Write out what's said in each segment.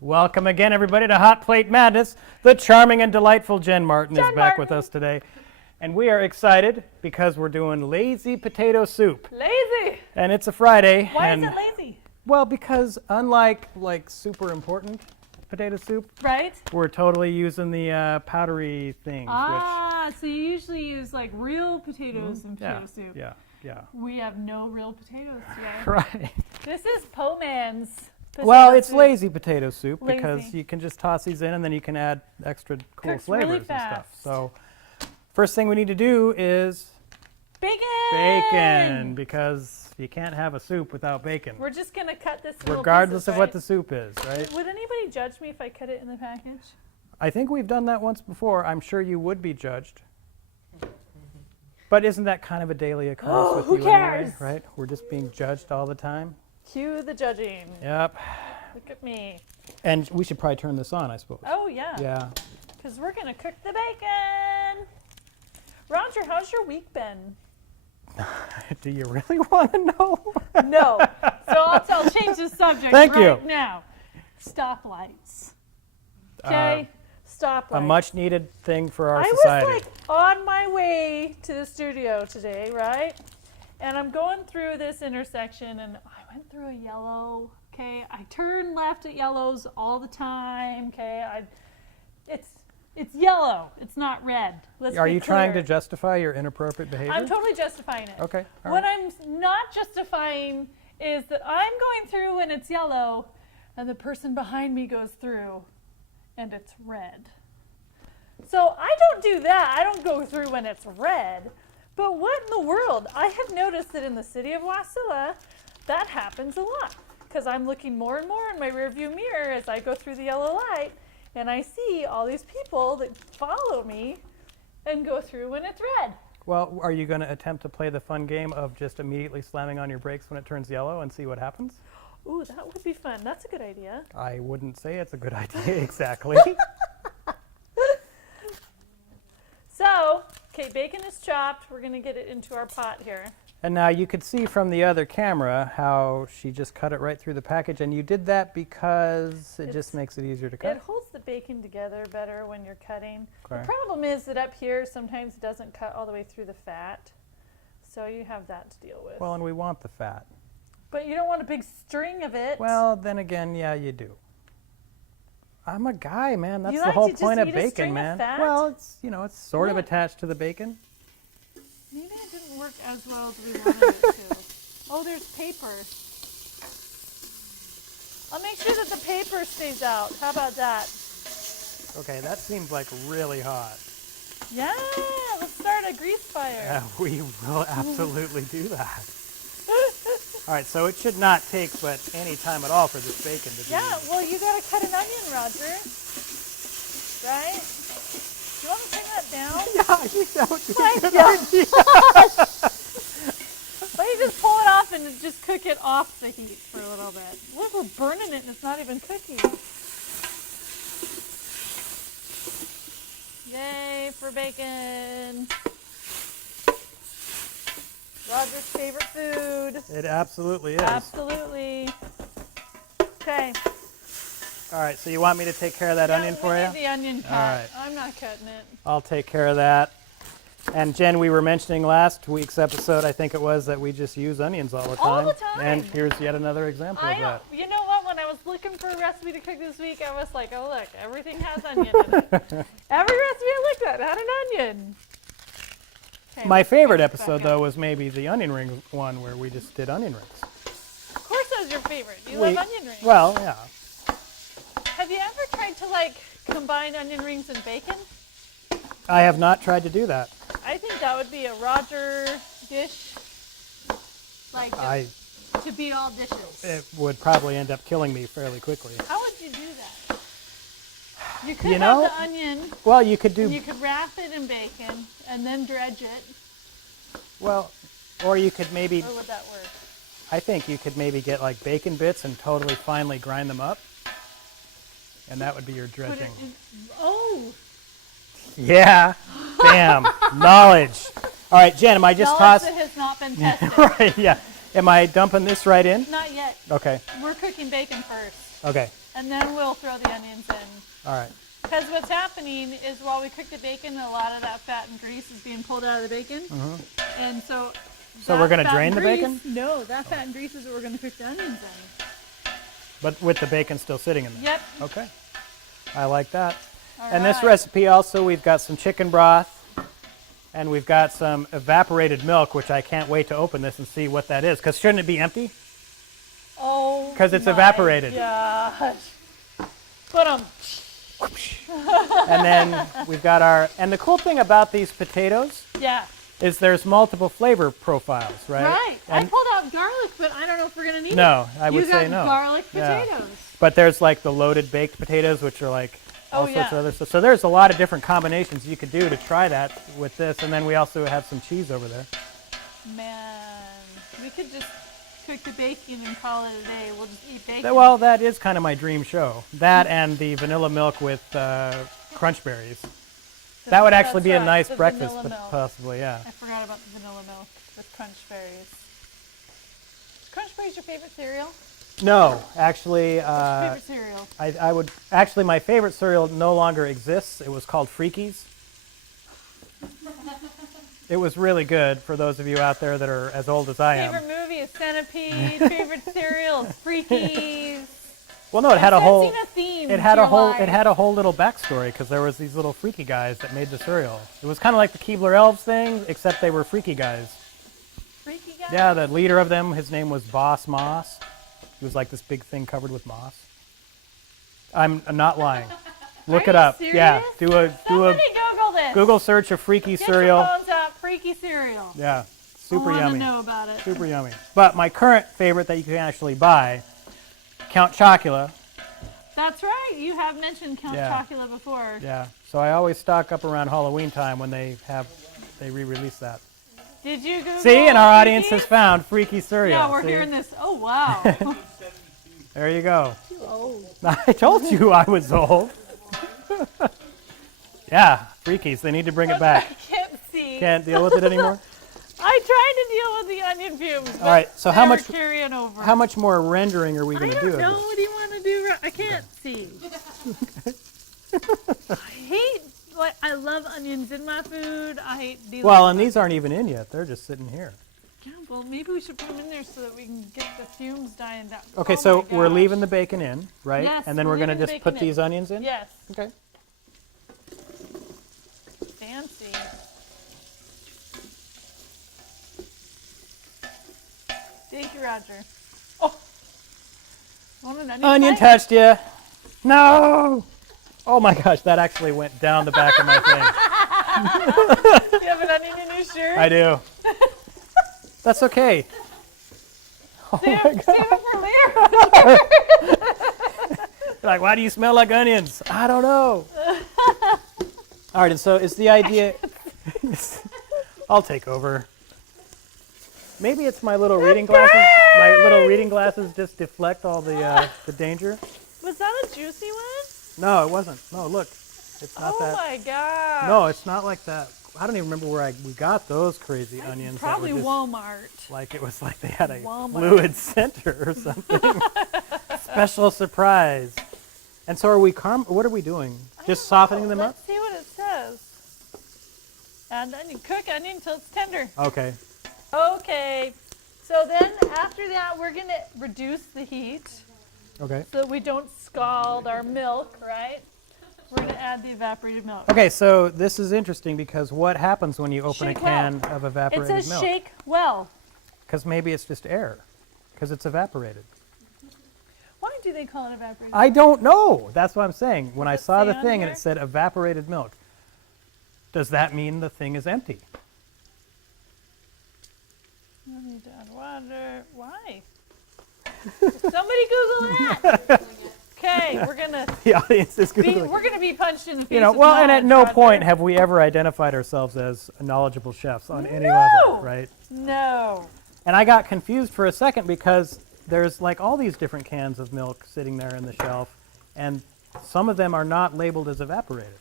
Welcome again, everybody, to Hot Plate Madness. The charming and delightful Jen Martin is back with us today. And we are excited because we're doing lazy potato soup. Lazy! And it's a Friday. Why is it lazy? Well, because unlike super important potato soup, right? We're totally using the powdery things. So you usually use like real potatoes in potato soup. Yeah. We have no real potatoes today. Right. This is Po Man's potato Well, it's soup. lazy potato soup because Lazy. you can just toss these in and then you can add extra cool Cooks flavors really and stuff. fast. So first thing we need to do is bacon, because you can't have a soup without bacon. We're just going to cut this little Regardless pieces, of what the soup is, right? Would anybody judge me if I cut it in the package? I think we've done that once before. I'm sure you would be judged. But isn't that kind of a daily occurrence with who you cares? anyway, right? We're just being judged all the time. Cue the judging. Yep. Look at me. And we should probably turn this on, I suppose. Oh, yeah. Yeah. Because we're going to cook the bacon. Roger, how's your week been? Do you really want to know? No. So I'll change the subject Thank you. right now. Stoplights. Okay? Stoplights. A much needed thing for our I society. was on my way to the studio today, right? And I'm going through this intersection and I went through a yellow, okay? I turn left at yellows all the time, okay? It's yellow. It's not red. Let's Are be you trying to clear. justify your inappropriate behavior? I'm totally justifying it. Okay. All What right. I'm not justifying is that I'm going through and it's yellow and the person behind me goes through and it's red. So I don't do that. I don't go through when it's red. But what in the world? I have noticed that in the city of Wasilla, that happens a lot because I'm looking more and more in my rearview mirror as I go through the yellow light and I see all these people that follow me and go through when it's red. Well, are you going to attempt to play the fun game of just immediately slamming on your brakes when it turns yellow and see what happens? Ooh, that would be fun. That's a good idea. I wouldn't say it's a good idea exactly. So, okay, bacon is chopped. We're going to get it into our pot here. And now you could see from the other camera how she just cut it right through the package, and you did that because it just makes it easier to cut. It holds the bacon together better when you're cutting. Okay. The problem is that up here sometimes it doesn't cut all the way through the fat. So you have that to deal with. Well, and we want the fat. But you don't want a big string of it. Well, then again, yeah, you do. I'm a guy, man. That's You the like whole to just point of eat a bacon, string of man. fat? Well, it's it's sort of Yeah. attached to the bacon. Maybe it didn't work as well as we wanted it to. Oh, there's paper. I'll make sure that the paper stays out. How about that? Okay, that seems like really hot. Yeah, let's start a grease fire. We will absolutely do that. All right, so it should not take but any time at all for this bacon to be. Yeah, well, you gotta cut an onion, Roger. Right? You want to turn that down? Yeah, you don't do My good gosh. idea. Why don't you just pull it off and just cook it off the heat for a little bit? Look, we're burning it and it's not even cooking. Yay for bacon. Roger's favorite food. It absolutely is. Absolutely. Okay. All right, so you want me to take care of that onion for we you? need the onion cut. All right. I'm not cutting it. I'll take care of that. And Jen, we were mentioning last week's episode, I think it was, that we just use onions all the time. All the time. And here's yet another example I of know. that. You know what? When I was looking for a recipe to cook this week, I was like, oh, look, everything has onion in it. Every recipe I looked at had an onion. Okay, My let's favorite pick this episode, back though, up. was maybe the onion ring one where we just did onion rings. Of course that was your favorite. You love onion rings. Well, yeah. Have you ever tried to, combine onion rings and bacon? I have not tried to do that. I think that would be a Roger dish. To beat all dishes. It would probably end up killing me fairly quickly. How would you do that? You could You have know, the onion, Well, you could do, and you could wrap it in bacon, and then dredge it. or you could maybe, Or would that work? I think you could maybe get bacon bits and totally finely grind them up. And that would be your Put it dredging. in, oh! Yeah. Bam. Knowledge. All right, Jen, am I just Knowledge tossing? that has not been tested. Right, yeah. Am I dumping this right in? Not yet. Okay. We're cooking bacon first. Okay. and then we'll throw the onions in. All right. Because what's happening is while we cook the bacon, a lot of that fat and grease is being pulled out of the bacon. And so So that we're gonna fat drain and the grease- bacon? No, that fat and grease is what we're going to cook the onions in. But with the bacon still sitting in there. Yep. Okay. I like that. All And this right. recipe also, we've got some chicken broth and we've got some evaporated milk, which I can't wait to open this and see what that is. Because shouldn't it be empty? Oh, 'Cause it's my evaporated. Gosh. But And then we've got and the cool thing about these potatoes yeah. is there's multiple flavor profiles, right? Right. I And pulled out garlic, but I don't know if we're going to need no, it. I would you say got no. garlic Yeah. potatoes. But there's like the loaded baked potatoes, which are like all Oh, sorts yeah. of other stuff. So there's a lot of different combinations you could do to try that with this. And then we also have some cheese over there. Man, we could just cook the bacon and call it a day. We'll just eat bacon. Well, that is kind of my dream show. That and the vanilla milk with crunch berries. That would actually That's be a right, nice the breakfast, vanilla milk. possibly, yeah. I forgot about the vanilla milk with crunch berries. Is crunch berries your favorite cereal? No, actually, Favorite cereal? I would actually my favorite cereal no longer exists. It was called Freakies. It was really good for those of you out there that are as old as I am. Favorite movie is Centipede. Favorite cereal is Freakies. Well, no, it had a whole Sensing a theme it had to a your whole life. it had a whole little backstory because there was these little freaky guys that made the cereal. It was kind of like the Keebler Elves thing, except they were freaky guys. Freaky guy? Yeah, the leader of them, his name was Boss Moss. He was like this big thing covered with moss. I'm not lying. Look Are it you up. Yeah, serious? do a Somebody Google this. Google search of freaky Get cereal. your phones out. Freaky cereal. Yeah, super I want yummy. to know about it. Super yummy. But my current favorite that you can actually buy, Count Chocula. That's right. You have mentioned Count Yeah. Chocula before. Yeah. So I always stock up around Halloween time when they re-release that. Did you Google See, and our audience has Freakies? found freaky cereal. Yeah, we're See? hearing this. Oh, wow. There you go. Too old. I told you I was old. Yeah, freakies. They need to bring it I back. can't see. Can't deal with it anymore. I tried to deal with the onion fumes. But All right, so how they're much- carrying over. How much more rendering are we I going to do? don't of know. this? What do you want to do? I can't see. I hate. Like, I love onions in my food. I hate dealing Well, with and these aren't even in yet. They're just sitting here. Yeah, well, maybe we should put them in there so that we can get the fumes dying down. Okay, Oh so my we're gosh. leaving the bacon in, right? Yes, and then we're we're going to leaving the just put bacon in. these onions in? Yes, Okay. fancy. Thank you, Roger. Oh, want an Onion slice? touched you. No! Oh my gosh, that actually went down the back of my thing. You have an onion in your shirt? I do. That's okay. Oh Save, my God. save it for later. Like, why do you smell like onions? I don't know. All right, and so is the idea... I'll take over. Maybe it's my little reading glasses. My little reading glasses just deflect all the danger. Was that a juicy one? No, it wasn't. No, look. It's not Oh that. my god. No, it's not like that. I don't even remember where we got those crazy onions. that Probably were just, Walmart. like it was like they had a Walmart. fluid center or something. Special surprise. And so are we what are we doing? Just softening them up? Let's see what it says. And onion. Cook onion until it's tender. Okay. Okay. So then after that, we're going to reduce the heat Okay. so that we don't scald our milk, right? We're going to add the evaporated milk. Okay, so this is interesting because what happens when you open Shake a can of It evaporated says milk? shake well. Because maybe it's just air. Because it's evaporated. Why do they call it evaporated? I don't know. That's what I'm saying. When I Does it saw say the on thing and here? it said evaporated milk, does that mean the thing is empty? I need to add water. Why? Somebody Google that. Okay, we're gonna The audience is be Googling. punched in the face. You know, with well, and at no knowledge, point Roger. have we ever identified ourselves as knowledgeable chefs on any No. level, right? No. And I got confused for a second because there's like all these different cans of milk sitting there in the shelf, and some of them are not labeled as evaporated.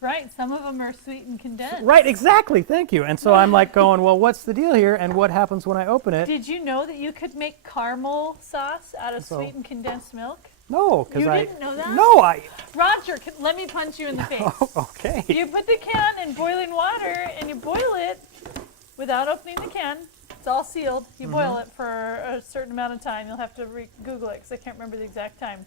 Right. Some of them are sweet and condensed. Right, exactly. Thank you. And so I'm like going, well, what's the deal here, and what happens when I open it? Did you know that you could make caramel sauce out of So- sweet and condensed milk? No, because You I didn't know that? No, I Roger, let me punch you in the face. okay. You put the can in boiling water and you boil it without opening the can. It's all sealed. You boil it for a certain amount of time. You'll have to Google it because I can't remember the exact time.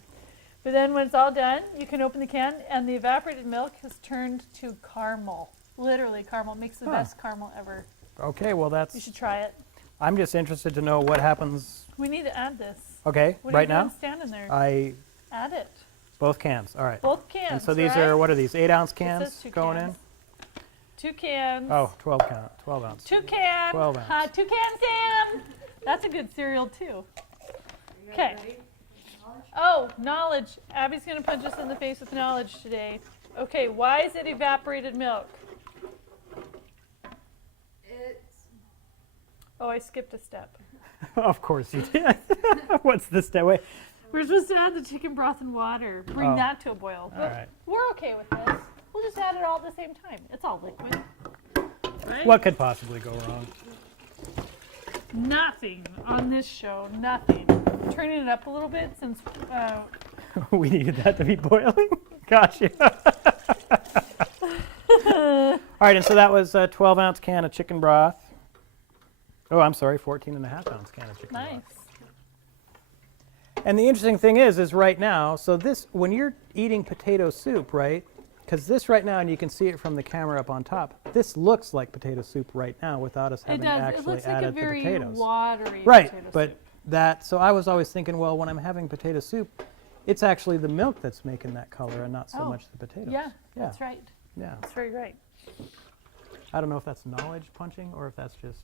But then when it's all done, you can open the can and the evaporated milk has turned to caramel. Literally caramel. It makes the best caramel ever. Okay, well You that's should try it. I'm just interested to know what happens. We need to add this. Okay, What right are you now? doing standing there? Add it. Both cans. All right. Both cans, And so these right? are, what are these, 8-ounce It cans says 2 going cans. 2 cans. in? Oh, 12 ounce. 2 cans. 12 ounce. 2 cans, Sam. That's a good cereal, too. Okay. Oh, knowledge. Abby's going to punch us in the face with knowledge today. Okay, why is it evaporated milk? It's Oh, I skipped a step. Of course you did. What's this step? Wait. We're supposed to add the chicken broth and water. Bring Oh. that to a boil. But right. we're okay with this. We'll just add it all at the same time. It's all liquid. Right? What could possibly go wrong? Nothing on this show. Nothing. Turning it up a little bit since We needed that to be boiling? Gotcha. All right, and so that was a 12-ounce can of chicken broth. Oh, I'm sorry, 14.5-ounce can of chicken nice. broth. And the interesting thing is right now, so this, when you're eating potato soup, right? Because this right now, and you can see it from the camera up on top, this looks like potato soup right now without us It having does. It actually looks like a added the very potatoes. watery Right, potato but soup. that, so I was always thinking, well, when I'm having potato soup, it's actually the milk that's making that color and not so Oh, much the potatoes. Yeah, that's right. Yeah. That's very right. I don't know if that's knowledge punching or if that's just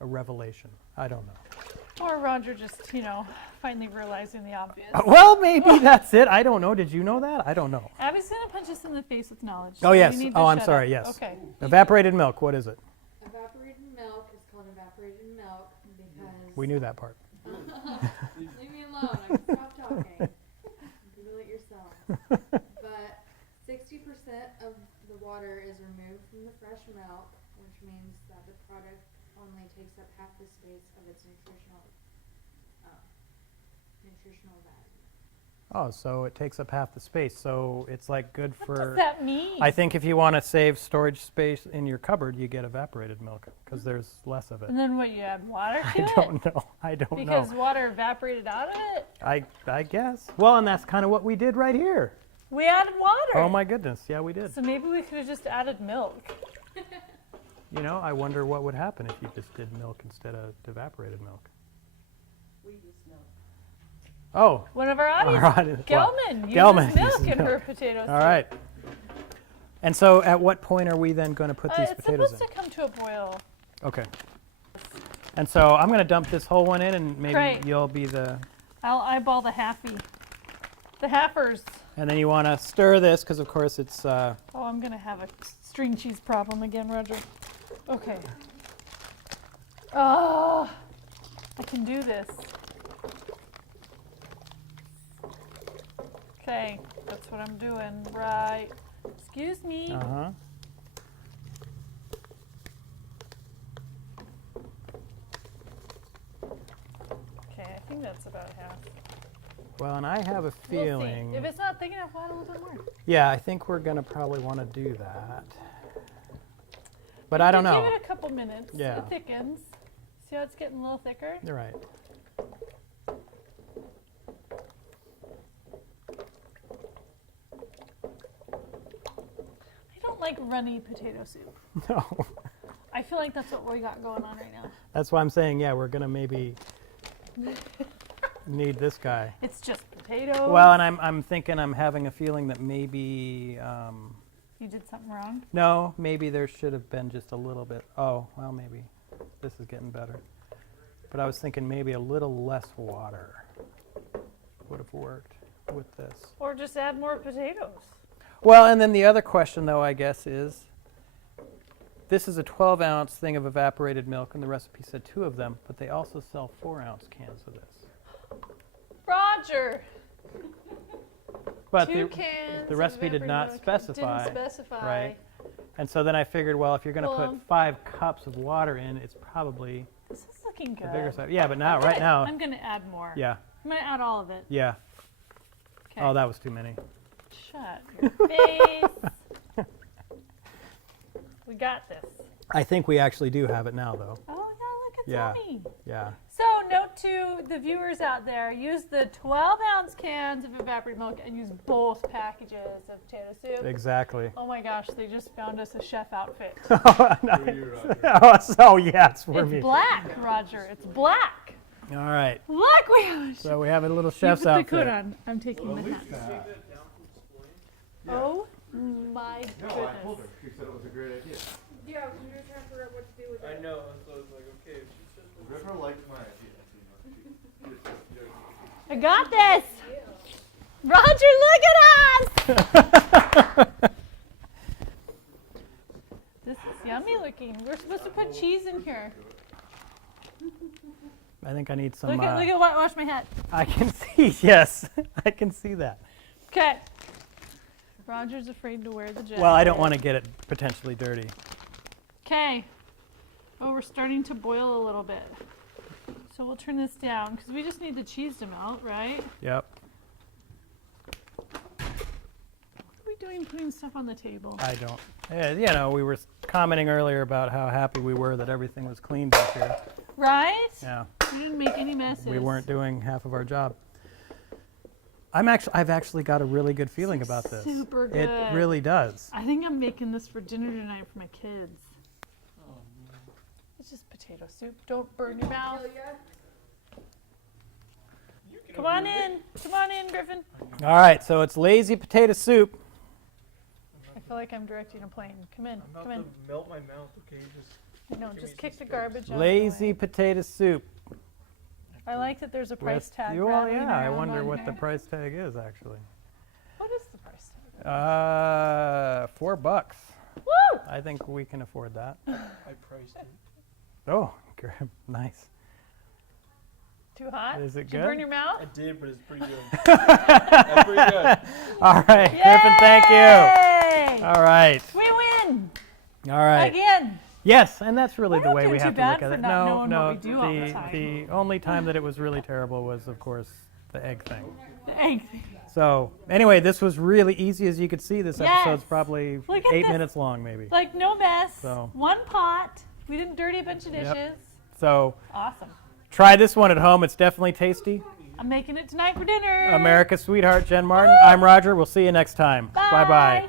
a revelation. I don't know. Or Roger just, finally realizing the obvious. Well, maybe that's it. I don't know. Did you know that? I don't know. Abby's going to punch us in the face with knowledge. Oh, so yes. you need to Oh, I'm shut sorry. up. Yes. Okay. Evaporated milk. What is it? evaporated milk is called evaporated milk because We knew that part. leave me alone. I can stop talking. Google it yourself. But 60% of the water is removed from the fresh milk, which means that the product only takes up half the space of its nutritional value. Oh, so it takes up half the space. So it's like good What for. does that mean? I think if you want to save storage space in your cupboard, you get evaporated milk because there's less of it. And then what, you add water to I it? don't know. I don't Because know. water evaporated out of it? I guess. Well, and that's kind of what we did right here. We added water. Oh my goodness. Yeah, we did. So maybe we could have just added milk. You know, I wonder what would happen if you just did milk instead of evaporated milk. We use milk. Oh, One of our Our audience, audience- Gelman, uses Gelman milk uses in her milk. potato soup. all right. And so at what point are we then going to put these It's potatoes supposed in? to come to a boil. Okay. And so I'm going to dump this whole one in and maybe Great. you'll be the, I'll eyeball the halfie. The halfers. and then you want to stir this because of course it's, Oh, I'm going to have a string cheese problem again, Roger. Okay. Oh, I can do this. Okay, that's what I'm doing. Right. Excuse me. uh-huh. Okay, I think that's about half. Well, and I have a We'll feeling, see. If it's not thick enough, we'll add a little bit more. yeah, I think we're going to probably want to do that. But I don't know. Give it a couple minutes. Yeah. It thickens. See how it's getting a little thicker? You're right. I don't like runny potato soup. No. I feel like that's what we got going on right now. That's why I'm saying, yeah, we're going to maybe need this guy. It's just potatoes. Well, and I'm thinking, I'm having a feeling that maybe, You did something wrong. no, maybe there should have been just a little bit. Oh, well, maybe this is getting better. But I was thinking maybe a little less water would have worked with this. Or just add more potatoes. Well, and then the other question, though, I guess, is this is a 12-ounce thing of evaporated milk, and the recipe said 2 of them, but they also sell 4-ounce cans of this. Roger! But 2 cans. the of recipe did evaporated not milk. specify, Didn't specify. right? And so then I figured, well, if you're going to Well- put 5 cups of water in, it's probably This is looking good. the bigger size. Yeah, but now, right now, I'm going to add more. yeah, I'm going to add all of it. yeah. Oh, that was too many. Shut your face. We got this. I think we actually do have it now, though. Oh, yeah, look, it's Yeah. yummy. Yeah. So, note to the viewers out there, use the 12-ounce cans of evaporated milk and use both packages of potato soup. Exactly. Oh my gosh, they just found us a chef outfit. Oh, nice. Oh, yeah, it's for It's me. black, Roger. It's black. All right. Look, we have a So we have a little You chef's put the outfit. coat on. I'm taking the hat. Oh my No, I told goodness. her. She said it was a great idea. Yeah, we were trying to figure out what to do with it. I know, so I was like, okay, if she says this. River liked my idea. So, you know, she- I got this. Roger, look at us. This is yummy looking. We're supposed to put cheese in here. I think I need some. Look at wash my hat. I can see. Yes, I can see that. Okay. Roger's afraid to wear the jacket. Well, I don't want to get it potentially dirty. Okay. Oh, we're starting to boil a little bit. So we'll turn this down because we just need the cheese to melt, right? Yep. What are we doing putting stuff on the table? I don't. You know, we were commenting earlier about how happy we were that everything was clean back here. Right? Yeah. We didn't make any messes. We weren't doing half of our job. I've actually got a really good feeling about this. Super It good. really does. I think I'm making this for dinner tonight for my kids. It's just potato soup. Don't burn your mouth. Come on in. Come on in, Griffin. All right, so it's lazy potato soup. I feel like I'm directing a plane. Come in. I'm Come about in. to melt my mouth, okay? Just No, give me just some kick the space. garbage out. Lazy potato soup. I like that there's a price with- tag. Well, rattling yeah, I around wonder on what here. the price tag is actually. What is the price tag? $4. Woo! I think we can afford that. I priced it. Oh, nice. Too hot? Is it Did you burn good? your mouth? I did, but it's pretty good. That's pretty good. All right, Griffin, thank you. Yay! All right, We win all right. again. Yes, and that's really We're the not way doing we too have to bad look at for it. not No, knowing no. what we do all the time. The only time that it was really terrible was, of course, the egg thing. The egg thing. So anyway, this was really easy, as you could see. This Yes. episode's probably Look at 8 this. minutes long, maybe. Like no mess. So. One pot. We didn't dirty a bunch of Yep. dishes. So Awesome. try this one at home. It's definitely tasty. I'm making it tonight for dinner. America's sweetheart, Jen Martin. I'm Roger. We'll see you next time. Bye-bye.